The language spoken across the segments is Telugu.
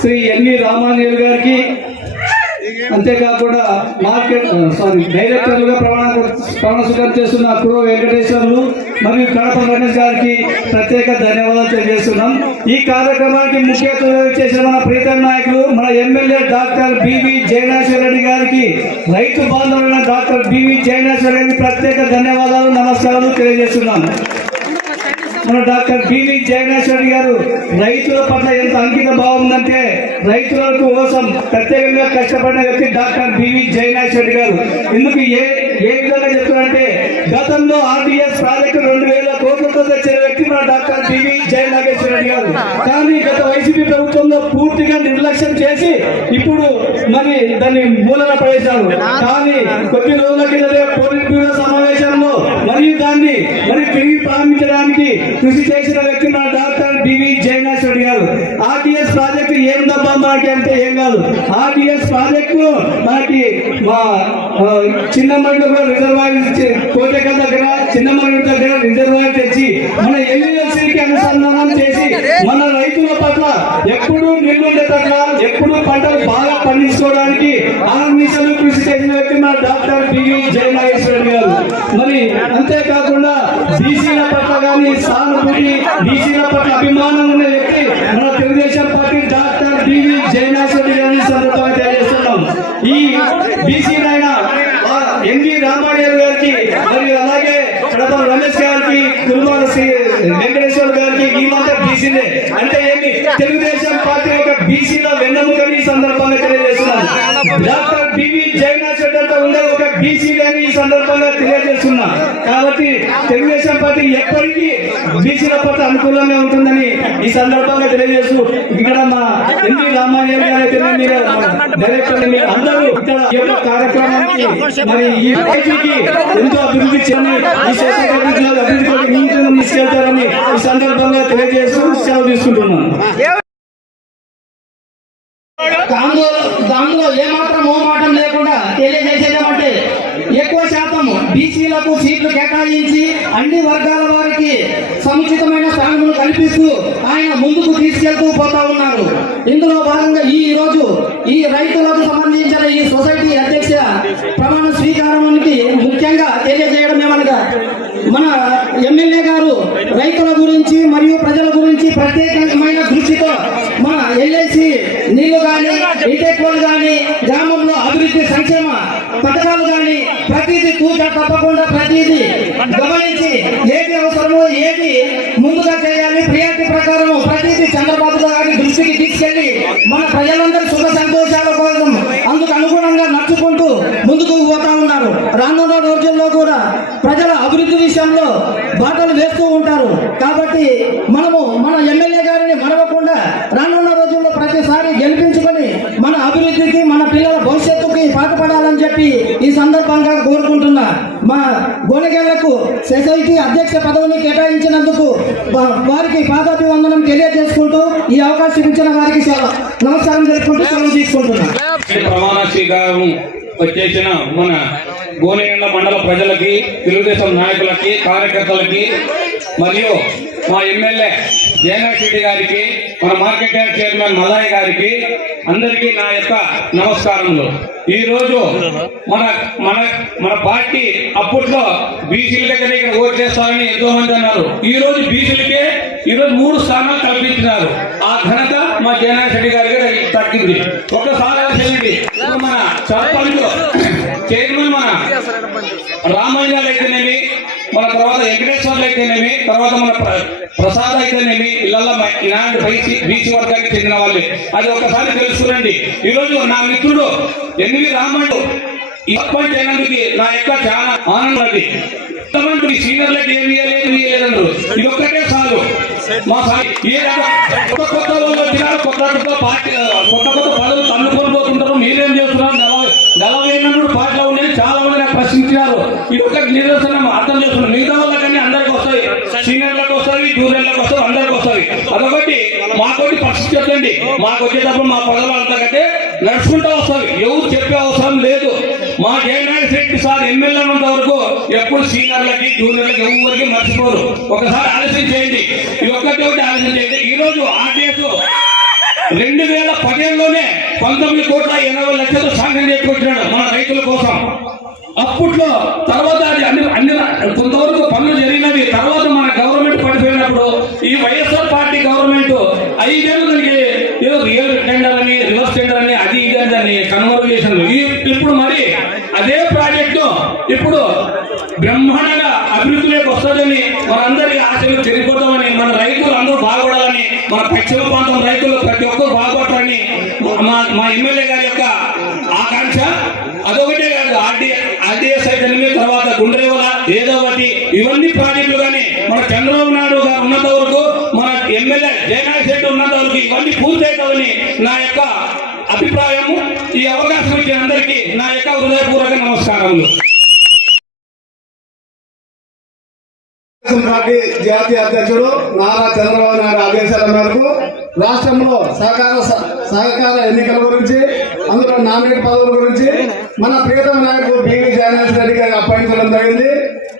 శ్రీ ఎన్వి రామాంజనేయులు గారికి అంతేకాకుండా మార్కెట్ సారీ డైరెక్టర్లుగా ప్రమాణ ప్రమాణ స్వీకారం చేస్తున్న కురో వెంకటేశ్వర్లు మరియు కడప రమేష్ గారికి ప్రత్యేక ధన్యవాదాలు తెలియజేస్తున్నాం. ఈ కార్యక్రమానికి ముఖ్య చేసిన మన ప్రీతం నాయకులు మన MLA doctor BV Jayanaswara Reddy గారికి రైతు బాంధవులైన డాక్టర్ బివి జయనాశ్వర రెడ్డి ప్రత్యేక ధన్యవాదాలు నమస్కారాలు తెలియజేస్తున్నాం. మన డాక్టర్ బివి జయనాశ్వరి గారు రైతుల పట్ల ఎంత అంకిత భావం ఉందంటే రైతులకు కోసం ప్రత్యేకంగా కష్టపడిన వ్యక్తి డాక్టర్ బివి జయనాశ్వరి గారు. ఎందుకు ఏ ఏ విధంగా చెప్తున్నారంటే గతంలో ఆర్డిఎస్ ప్రాజెక్టు రెండు వేల కోట్లతో తెచ్చిన వ్యక్తి మన డాక్టర్ బివి జయనాగేశ్వర రెడ్డి గారు. కానీ గత వైసీపీ ప్రభుత్వంలో పూర్తిగా నిర్లక్ష్యం చేసి ఇప్పుడు మరి దాన్ని మూలన పడేశారు. కానీ కొద్ది రోజుల కిందటే పోలీస్ బ్యూరో సమావేశంలో మరియు దాన్ని మరి తిరిగి ప్రారంభించడానికి కృషి చేసిన వ్యక్తి మన డాక్టర్ బివి జయనాశ్వరి గారు ఆర్టీఎస్ ప్రాజెక్టు ఏం తప్ప మనకి అంటే ఏం కాదు. ఆర్టీఎస్ ప్రాజెక్టు మనకి మా ఆ, చిన్న మండలి రిజర్వాయర్ కోటక దగ్గర చిన్న దగ్గర రిజర్వాయర్ తెచ్చి మన ఎల్ఎల్సీకి అనుసంధానం చేసి మన రైతుల పట్ల ఎప్పుడు నిల్లుండేటట్ల ఎప్పుడు పంటలు బాగా పండించుకోవడానికి ఆర్మిషన్లు కృషి చేసిన వ్యక్తి మన డాక్టర్ పివి జయనాగేశ్వర గారు. మరి అంతేకాకుండా బీసీల పట్ల కానీ సానుభూతి బీసీల పట్ల అభిమానం ఉన్న వ్యక్తి మన Telugudesam party doctor BV Jayanageswara Reddy గారిని ఈ సందర్భంగా తెలియజేస్తున్నాం ఈ బీసీలైన రామాయణ గారికి మరియు అలాగే కడప రమేష్ గారికి కురుమాల శ్రీ వెంకటేశ్వర గారికి ఈ మాట బీసీనే అంటే ఏమి తెలుగుదేశం పార్టీ యొక్క బీసీలో వెన్నముకని ఈ సందర్భంగా కాబట్టి తెలుగుదేశం పార్టీ ఎప్పటికీ బీసీల పట్ల అనుకూలంగా ఉంటుందని ఈ సందర్భంగా తెలియజేస్తూ ఇక్కడ మా ఎన్వి రామారావు డైరెక్టర్ అందరూ ఇక్కడ కార్యక్రమానికి మరి ఈ పార్టీకి ఎంతో అభివృద్ధి చేయని ఈ శాసన అభివృద్ధి తీసుకెళ్తారని ఈ సందర్భంగా తెలియజేస్తూ సెలవు తీసుకుంటున్నాను దాంట్లో దాంట్లో ఏమాత్రం ఓమాటం లేకుండా తెలియజేసేదేమంటే ఎక్కువ శాతం బీసీలకు సీట్లు కేటాయించి అన్ని వర్గాల వారికి సముచితమైన స్థానములు కల్పిస్తూ ఆయన ముందుకు తీసుకెళ్తూ పోతా ఉన్నారు. ఇందులో భాగంగా ఈ రోజు ఈ రైతులకు సంబంధించిన ఈ సొసైటీ అధ్యక్ష ప్రమాణ స్వీకారానికి ముఖ్యంగా తెలియజేయడం ఏమనగా మన ఎమ్మెల్యే గారు రైతుల గురించి మరియు ప్రజల గురించి ప్రత్యేకమైన దృష్టితో మన ఎల్ఐసి నీళ్ళు కానీ ఇంటెక్వల్ కానీ గ్రామంలో అభివృద్ధి సంక్షేమ పథకాలు కానీ ప్రతిదీ తూచ తప్పకుండా ప్రతిదీ గమనించి ఏది అవసరమో ఏది ముందుగా చేయాలి. ప్రియారిటీ ప్రకారం ప్రతిదీ చంద్రబాబు గారి దృష్టికి తీసుకెళ్ళి మన ప్రజలందరూ సుఖ సంతోషాల కోసం అందుకు అనుగుణంగా నడుచుకుంటూ ముందుకు పోతా ఉన్నారు. రానున్న రోజుల్లో కూడా ప్రజల అభివృద్ధి విషయంలో బాటలు వేస్తూ ఉంటారు. కాబట్టి మనము మన ఎమ్మెల్యే గారిని మరవకుండా రానున్న రోజుల్లో ప్రతిసారి గెలిపించుకొని మన అభివృద్ధికి మన పిల్లల భవిష్యత్తుకి పాటుపడాలని చెప్పి ఈ సందర్భంగా కోరుకుంటున్నా. మా గోనెగేళ్ళకు సొసైటీ అధ్యక్ష పదవిని కేటాయించినందుకు వారికి పాదాభివందనం తెలియజేసుకుంటూ ఈ అవకాశం ఇచ్చిన వారికి నమస్కారం తెలుపుకుంటూ సెలవు తీసుకుంటున్నా. వచ్చేసిన మన గోనేయండ మండల ప్రజలకి తెలుగుదేశం నాయకులకి కార్యకర్తలకి మరియు మా ఎమ్మెల్యే జయనాథ్ రెడ్డి గారికి మన మార్కెట్ యార్డ్ చైర్మన్ మలాయ్ గారికి అందరికీ నా యొక్క నమస్కారములు. ఈ రోజు మన మన మన పార్టీ అప్పట్లో బీసీల దగ్గర ఇక్కడ ఓటు చేస్తామని ఎంతో మంది అన్నారు. ఈ రోజు బీసీలకే ఈ రోజు మూడు స్థానాలు కల్పించినారు. ఆ ఘనత మా జగన్నాథ్ రెడ్డి గారికి తగ్గింది. ఒకసారి చేయండి మన సర్పంచ్ చైర్మన్ మన రామయ్య తర్వాత వెంకటేశ్వర్లు అయితేనేమి తర్వాత మన ప్రసాద్ అయితేనేమి ఇళ్ళల్లో ఇలాంటి బీసీ బీసీ వర్గానికి చెందిన వాళ్ళే. అది ఒకసారి తెలుసుకురండి ఈరోజు నా మిత్రుడు ఎనిమిది రామయ్య ఈ సర్పంచ్ అయినందుకు నా యొక్క చాలా ఆనందం అది. ఎంతమంది సీనియర్లకు ఏమి ఇయ్యలేదు ఏమి ఇయ్యలేదన్నారు ఇది ఒక్కటే చాలు. మా సాయి ఏ కొత్త కొత్త వాళ్ళు వచ్చినారు కొత్త కొత్త పార్టీ కొత్త కొత్త పదవులు ప్రశ్నించండి మాకు వచ్చేటప్పుడు మా పదవులు అంతా కంటే నడుచుకుంటూ వస్తాం. ఎవరు చెప్పే అవసరం లేదు. మా జగన్నాథ్ రెడ్డి సార్ ఎమ్మెల్యే ఉన్నంత వరకు ఎప్పుడు సీనియర్లకి జూనియర్లకి ఎవరికి మర్చిపోరు. ఒకసారి ఆలోచన చేయండి. ఇది ఒక్కటి ఒకటి ఆలోచన చేయండి. ఈ రోజు ఆర్టీఎస్ రెండు వేల పదిహేనులోనే పంతొమ్మిది కోట్ల ఎనభై లక్షలు శాంక్షన్ చేసుకొచ్చినాడు మన రైతుల కోసం. అప్పట్లో తర్వాత అది అన్ని అన్ని కొంతవరకు పనులు జరిగినవి. తర్వాత మన గవర్నమెంట్ పడిపోయినప్పుడు ఈ వైఎస్ఆర్ పార్టీ గవర్నమెంట్ ఐదేళ్ళు ఏదో రియల్ టెండర్ అని రివర్స్ టెండర్ అని అది ఇది అని దాన్ని చేసినారు ఇప్పుడు మరి అదే ప్రాజెక్టు ఇప్పుడు బ్రహ్మాండంగా అభివృద్ధిలోకి వస్తుందని మనందరి ఆశలు తిరిగిపోతామని మన రైతులు అందరూ బాగుపడాలని మన పశ్చిమ ప్రాంతం రైతులు ప్రతి ఒక్కరు బాగుపడాలని మా మా ఎమ్మెల్యే గారి యొక్క ఆకాంక్ష. అదొకటే కాదు ఆర్డీ ఆర్డీఎస్ అయితే తర్వాత గుండ్రేవల ఏదో ఒకటి ఇవన్నీ ప్రాజెక్టులు కానీ ఎమ్మెల్యే జగన్ శెట్టి ఉన్నంత వరకు ఇవన్నీ పూర్తవుతామని నా యొక్క అభిప్రాయము. ఈ అవకాశం ఇచ్చిన అందరికీ నా యొక్క హృదయపూర్వక నమస్కారములు. పార్టీ జాతీయ అధ్యక్షుడు నారా చంద్రబాబు నాయుడు ఆదేశాల మేరకు రాష్ట్రంలో సహకార సహకార ఎన్నికల గురించి అందులో నామినేట్ పదవుల గురించి మన ప్రీతం నాయకుడు బివి జగన్నాథ్ రెడ్డి గారు అప్పగించడం జరిగింది.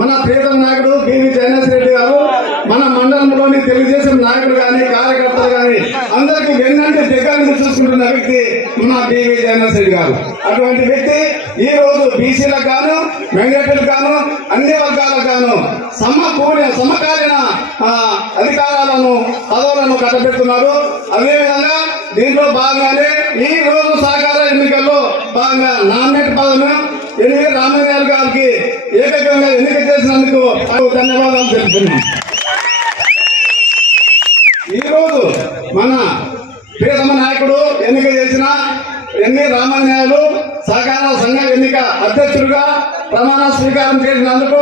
మన ప్రీతం నాయకుడు బివి జగన్నాథ్ రెడ్డి గారు మన మండలంలోని తెలుగుదేశం నాయకులు కానీ కార్యకర్తలు కానీ అందరికీ వెన్నంటి దగ్గర నుంచి చూసుకుంటున్న వ్యక్తి మన బివి జగన్నాథ్ రెడ్డి గారు. అటువంటి వ్యక్తి ఈ రోజు బీసీలకు గాను మైనార్టీలకు గాను అన్ని వర్గాలకు గాను సమకూడిన సమకాలీన అధికారాలను పదవులను కట్టబెడుతున్నారు అదేవిధంగా దీంట్లో భాగంగానే ఈ రోజు సహకార ఎన్నికల్లో భాగంగా నామినేట్ పదవిని ఎన్నిక రామయ్య గారికి ఏకైకంగా ఎన్నిక చేసినందుకు ధన్యవాదాలు తెలుపుతున్నాం. ఈ రోజు మన ప్రియతమ నాయకుడు ఎన్నిక చేసిన ఎన్ని రామాన్యాయులు సహకార సంఘ ఎన్నిక అధ్యక్షుడిగా ప్రమాణ స్వీకారం చేసినందుకు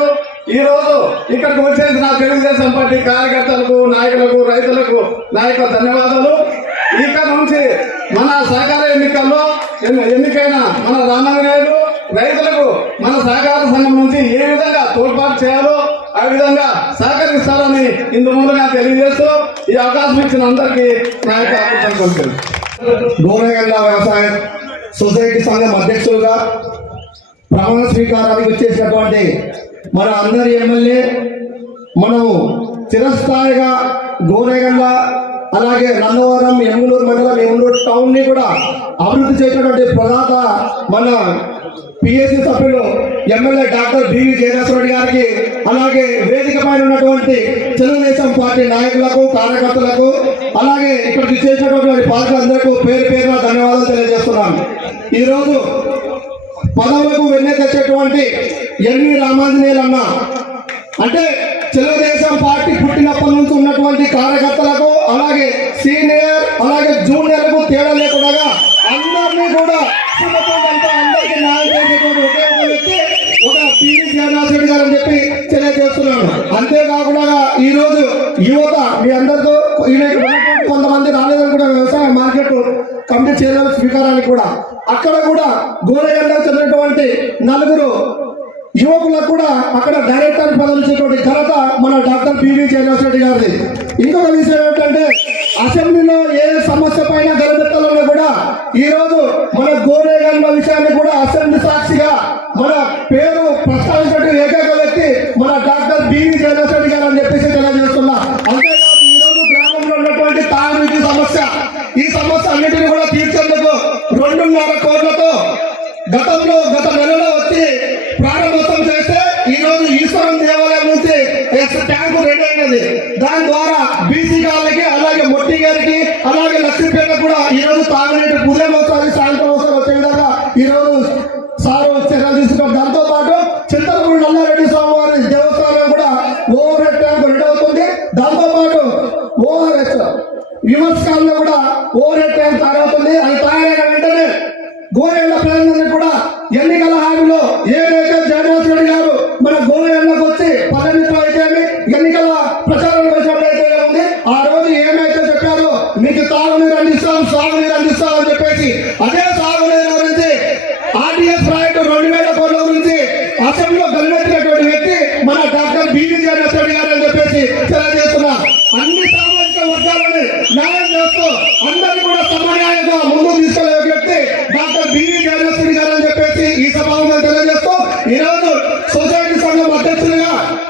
ఈ రోజు ఇక్కడికి వచ్చేసిన తెలుగుదేశం పార్టీ కార్యకర్తలకు నాయకులకు రైతులకు నాయకుల ధన్యవాదాలు. ఇక్కడ నుంచి మన సహకార ఎన్నికల్లో ఎన్ని- ఎన్నికైన మన రామాంజనేయులు రైతులకు మన సహకార సంఘం నుంచి ఏ విధంగా తోడ్పాటు చేయాలో ఆ విధంగా సహకరిస్తారని ఇందు ముందుగా తెలియజేస్తూ ఈ అవకాశం ఇచ్చిన అందరికీ నా యొక్క గోరగల్ల వ్యవసాయ సొసైటీ సంఘం అధ్యక్షులుగా ప్రమాణ స్వీకారానికి వచ్చేసినటువంటి మన అందరి ఎమ్మెల్యే మనము చిరస్థాయిగా గోరేగల్ల అలాగే నందవరం ఎమ్ములూరు మండలం ఎమ్ములూరు టౌన్ని కూడా అభివృద్ధి చేసినటువంటి ప్రదాత మన పిఎస్సి సభ్యులు ఎమ్మెల్యే డాక్టర్ బివి జయరాశ్వరెడ్డి గారికి అలాగే వేదిక పైన ఉన్నటువంటి తెలుగుదేశం పార్టీ నాయకులకు కార్యకర్తలకు అలాగే ఇక్కడికి పార్టీ పార్టీలందరికీ పేరు పేరున ధన్యవాదాలు తెలియజేస్తున్నాను ఈరోజు పదవులకు వెన్నె తెచ్చేటువంటి ఎన్వి రామాంజనేయులు అన్న అంటే తెలుగుదేశం పార్టీ పుట్టినప్పటి నుంచి ఉన్నటువంటి కార్యకర్తలకు అలాగే సీనియర్ అలాగే జూనియర్లకు తేడా లేకుండా అందరినీ కూడా సుమతంతో అందరికీ న్యాయం చేసేటువంటి ఒకే ఒక వ్యక్తి ఒక పివి శ్రీనివాస్ గారు అని చెప్పి తెలియజేస్తున్నాను. అంతేకాకుండా ఈ రోజు యువత మీ అందరితో కొంతమంది రాలేదని కూడా వ్యవసాయ మార్కెట్ కమిటీ చైర్మన్ స్వీకారానికి కూడా అక్కడ కూడా గోరగండ చెందినటువంటి నలుగురు యువకులకు కూడా అక్కడ డైరెక్టర్ పదవి ఇచ్చేటువంటి ఘనత మన డాక్టర్ పివి శ్రీనివాస్ రెడ్డి గారిది. ఇంకొక విషయం ఏమిటంటే అసెంబ్లీలో ఏ సమస్య పైన గలమెత్తాలన్నా కూడా ఈ రోజు మన గోరేగండ విషయాన్ని కూడా అసెంబ్లీ సాక్షిగా మన పేరు ప్రస్తావించినట్టు ఏకైక వ్యక్తి మన డాక్టర్ బివి శ్రీనివాస్ రెడ్డి గారు అని చెప్పేసి తెలియజేస్తున్నా. అంతేకాదు ఈ రోజు గ్రామంలో ఉన్నటువంటి తాగునీటి సమస్య. ఈ సమస్య అన్నిటిని కూడా తీర్చేందుకు రెండున్నర కోట్లతో గతంలో గత నెలలో వచ్చి ప్రారంభోత్సవం చేస్తే ఈ రోజు ఈశ్వరం దేవాలయం నుంచి ఎస్ ట్యాంకు రెడీ అయినది. దాని ద్వారా బీసీ గారికి అలాగే మొట్టి గారికి అలాగే లక్ష్మీపేట కూడా ఈ రోజు తాగునీటి ఉదయం ఒకసారి సాయంత్రం ఒకసారి వచ్చే విధంగా ఈ రోజు సారు చర్యలు తీసుకున్నారు దాంతో పాటు చింతలపూడి నల్లారెడ్డి స్వామి వారి దేవస్థానం కూడా ఓవర్ హెడ్ ట్యాంక్ రెడీ అవుతుంది. దాంతో పాటు ఓఆర్ఎస్ విమర్శకాల్లో కూడా ఓవర్ హెడ్ ట్యాంక్ తయారవుతుంది. అది తయారైన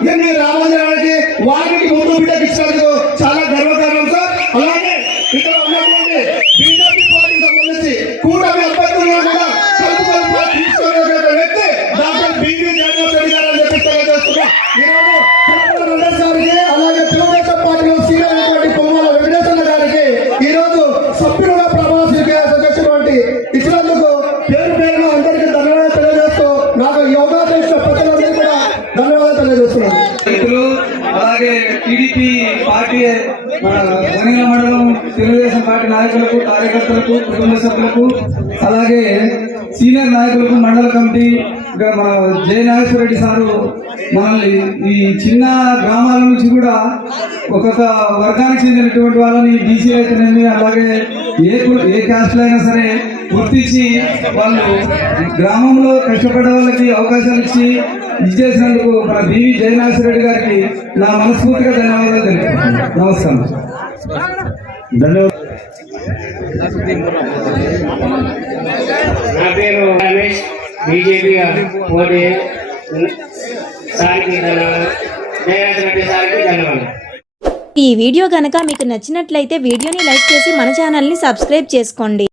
ఎన్ని రామాంజనానికి వారికి ముందు బిడ్డకి ఇచ్చినందుకు నాయకులకు కార్యకర్తలకు కుటుంబ సభ్యులకు అలాగే సీనియర్ నాయకులకు మండల కమిటీ ఇంకా మన జయ నాగేశ్వర రెడ్డి సారు మనల్ని ఈ చిన్న గ్రామాల నుంచి కూడా ఒక్కొక్క వర్గానికి చెందినటువంటి వాళ్ళని బీసీ అయితేనేమి అలాగే ఏ ఏ క్యాస్ట్లో అయినా సరే గుర్తించి వాళ్ళు గ్రామంలో కష్టపడే వాళ్ళకి అవకాశాలు ఇచ్చి ఇచ్చేసినందుకు మన బివి జయనాథ్ రెడ్డి గారికి నా మనస్ఫూర్తిగా ధన్యవాదాలు తెలుపుతున్నాను నమస్కారం. ధన్యవాదాలు నా పేరు రమేష్. బీజేపీ పోటీ సార్కి ధన్యవాదాలు. జయరాజ్ రెడ్డి సార్కి ధన్యవాదాలు. ఈ వీడియో గనక మీకు నచ్చినట్లయితే వీడియోని లైక్ చేసి మన ఛానల్ని సబ్స్క్రైబ్ చేసుకోండి.